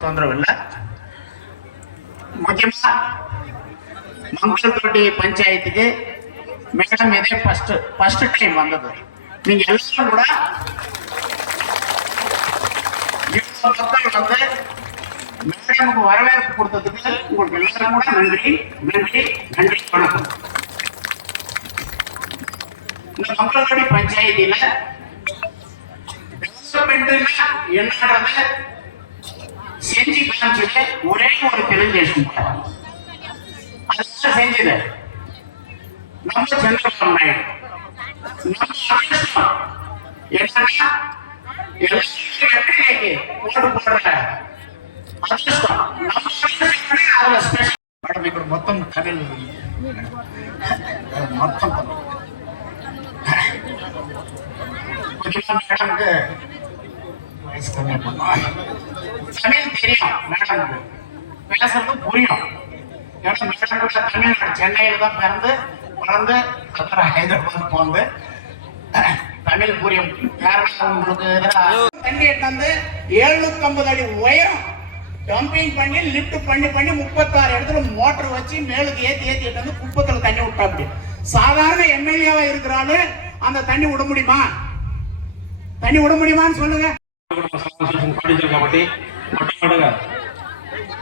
தொந்தரவு இல்லை. முக்கியமா மங்களத்தொட்டி பஞ்சாயத்துக்கு மேடம் இதே ஃபர்ஸ்ட் டைம் வந்தது. நீங்க எல்லாரும் கூட மக்கள் வந்து மேடமுக்கு வரவேற்பு கொடுத்ததுக்கு உங்களுக்கு எல்லாரும் கூட நன்றி நன்றி நன்றி வணக்கம். இந்த மங்களத்தொட்டி பஞ்சாயத்துல டெவலப்மெண்ட் என்னன்றது செஞ்சு காமிச்சது ஒரே ஒரு தெலுங்குதேசம் செஞ்சது நம்ம சந்திரபாபு நாயுடு. మొత్తం తమిళ్ మొత్తం மேடமுக்கு வயசு கம்மியா பண்ணும். தமிழ் தெரியும் மேடமுக்கு, பேசுறது புரியும். ஏன்னா மேடமுக்கு தமிழ்நாடு சென்னையில தான் பிறந்து வளர்ந்து அப்புறம் ஹைதராபாத் போந்து தமிழ் புரியும். காரணம் உங்களுக்கு தண்ணி எட்டாந்து 750 அடி உயரம் டம்பிங் பண்ணி லிப்ட் பண்ணி 36 இடத்துல மோட்டர் வச்சு மேலுக்கு ஏத்தி எட்டாந்து குப்பத்துல தண்ணி விட்டா. அப்படி சாதாரண எம்எல்ஏவா இருக்கிறாரு அந்த தண்ணி விட முடியுமா? தண்ணி விட முடியுமான்னு சொல்லுங்க. కాబట్టి మొట్టమొదటిగా